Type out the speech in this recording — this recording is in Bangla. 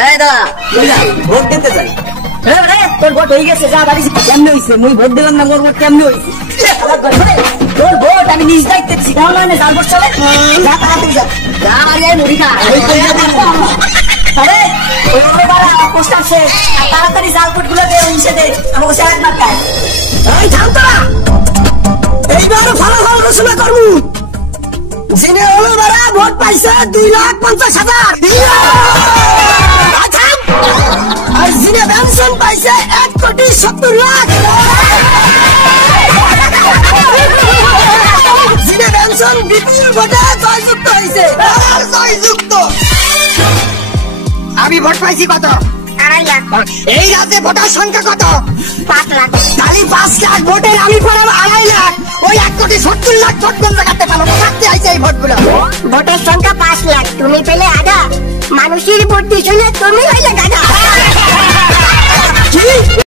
এই দাদা ভোট দিতে যাই। তোর ভোট হয়ে গেছে, যা বাড়ি। কেমনে হয়েছে? মুই ভোট দিলাম না, মোর ভোট কেমনে হয়েছে? তোর ভোট আমি নিজ দায়িত্বে দিচ্ছি। কেমন মানে জাল ভোট চলে? যা তাড়াতাড়ি যা, যা বাড়ি আয় মুড়ি খা। আরে ওই বাড়া পোস্টার শেষ, তাড়াতাড়ি জাল ভোট গুলো দে, ইসে দে আমাকে স্যার মার খায়। এই থাম তোরা, এইবার ফলাফল ঘোষণা করবো। যিনি হলো বাড়া ভোট পাইছে 2,50,000, আর যিনি পেনশন পাইছে 1,70,00,000, যিনি পেনশন বিপুল ভোটে জয়যুক্ত হয়েছে। জয়যুক্ত। আমি ভোট পাইছি কত? 2.5 লাখ। এই রাতে ভোটার সংখ্যা কত? 5 লাখ। খালি 5 লাখ ভোটের আমি পড়াব 2.5 লাখ। ওই 1,70,00,000 ভোট কোন জায়গাতে পাবো? থাকতে আইছে এই ভোটগুলো। ভোটের সংখ্যা 5 লাখ, তুমি পেলে আধা। মানুষের ভোট দিছো না, তুমি হইলে গাধা।